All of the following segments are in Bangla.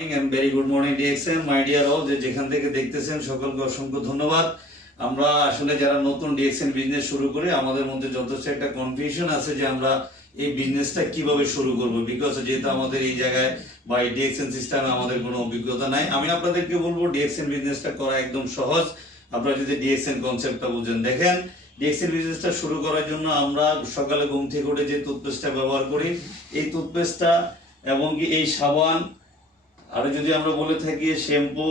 And very good morning DXN my dear যে যেখান থেকে দেখতেছেন সকলকে অসংখ্য ধন্যবাদ। আমরা আসলে যারা নতুন ডিএক্সএন বিজনেস শুরু করে, আমাদের মধ্যে যথেষ্ট একটা কনফিউশন আছে যে আমরা এই বিজনেসটা কীভাবে শুরু করব। বিকজ যেহেতু আমাদের এই জায়গায় বা এই ডিএক্সএন সিস্টেমে আমাদের কোনো অভিজ্ঞতা নাই, আমি আপনাদেরকে বলব ডিএক্সএন বিজনেসটা করা একদম সহজ। আপনারা যদি ডিএক্সএন কনসেপ্টটা বুঝেন, দেখেন ডিএক্সএন বিজনেসটা শুরু করার জন্য আমরা সকালে ঘুম থেকে উঠে যে টুথপেস্টটা ব্যবহার করি, এই টুথপেস্টটা এবং এই সাবান আর যদি আমরা বলে থাকি শ্যাম্পু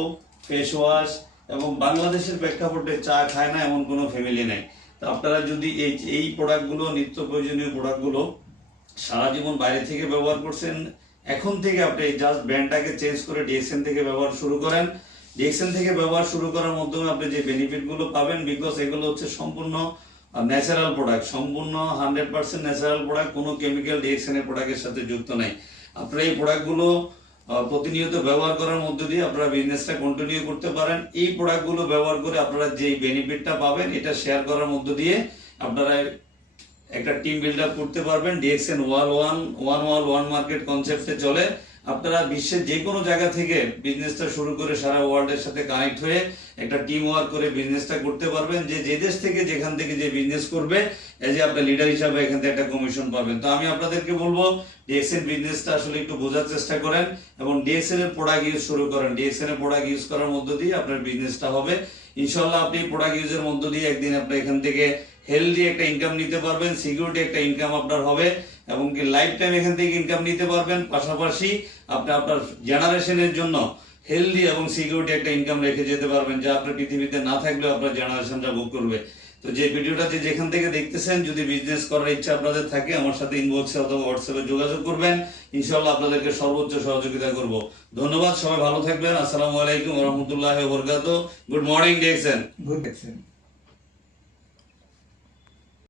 ফেস ওয়াশ এবং বাংলাদেশের প্রেক্ষাপটে চা খায় না এমন কোনো ফ্যামিলি নেই। তো আপনারা যদি এই এই প্রোডাক্টগুলো, নিত্য প্রয়োজনীয় প্রোডাক্টগুলো সারা জীবন বাইরে থেকে ব্যবহার করছেন, এখন থেকে আপনি জাস্ট ব্র্যান্ডটাকে চেঞ্জ করে ডিএক্সএন থেকে ব্যবহার শুরু করেন। ডিএক্সএন থেকে ব্যবহার শুরু করার মাধ্যমে আপনি যে বেনিফিটগুলো পাবেন বিকজ এগুলো হচ্ছে সম্পূর্ণ ন্যাচারাল প্রোডাক্ট সম্পূর্ণ হান্ড্রেড পার্সেন্ট ন্যাচারাল প্রোডাক্ট কোনো কেমিক্যাল ডিএক্সএন প্রোডাক্টের সাথে যুক্ত নাই। আপনারা এই প্রোডাক্টগুলো প্রতিনিয়ত ব্যবহার করার মধ্য দিয়ে আপনারা বিজনেসটা কন্টিনিউ করতে পারেন। এই প্রোডাক্টগুলো ব্যবহার করে আপনারা যে বেনিফিটটা পাবেন, এটা শেয়ার করার মধ্য দিয়ে আপনারা একটা টিম বিল্ড আপ করতে পারবেন। DXN wall one one wall one market কনসেপ্টে চলে। আপনারা বিশ্বের যে কোনো জায়গা থেকে বিজনেসটা শুরু করে সারা ওয়ার্ল্ডের সাথে কানেক্ট হয়ে একটা টিম ওয়ার্ক করে বিজনেসটা করতে পারবেন। যে যে দেশ থেকে, যেখান থেকে যে বিজনেস করবে এই যে আপনার লিডার হিসাবে এখান থেকে একটা কমিশন পাবেন। তো আমি আপনাদেরকে বলব ডিএক্সএন বিজনেসটা আসলে একটু বোঝার চেষ্টা করেন এবং ডিএক্সএন এর প্রোডাক্ট ইউজ শুরু করেন। ডিএক্সএন এর প্রোডাক্ট ইউজ করার মধ্য দিয়ে আপনার বিজনেসটা হবে। ইনশাল্লাহ আপনি প্রোডাক্ট ইউজের মধ্য দিয়ে একদিন আপনি এখান থেকে হেলদি একটা ইনকাম নিতে পারবেন সিকিউরিটি একটা ইনকাম আপনার হবে। এবং কি লাইফ টাইম এখান থেকে ইনকাম নিতে পারবেন। পাশাপাশি আপনি আপনার জেনারেশনের জন্য হেলদি এবং সিকিউরিটি একটা ইনকাম রেখে যেতে পারবেন যা আপনার পৃথিবীতে না থাকলেও আপনার জেনারেশনটা ভোগ করবে। তো যে ভিডিওটা যে যেখান থেকে দেখতেছেন যদি বিজনেস করার ইচ্ছা আপনাদের থাকে আমার সাথে ইনবক্সে অথবা হোয়াটসঅ্যাপে যোগাযোগ করবেন। ইনশাল্লাহ আপনাদেরকে সর্বোচ্চ সহযোগিতা করব। ধন্যবাদ সবাই ভালো থাকবেন। আসসালামু আলাইকুম রহমতুল্লাহ বরকাত good morning DXN Good, excellent.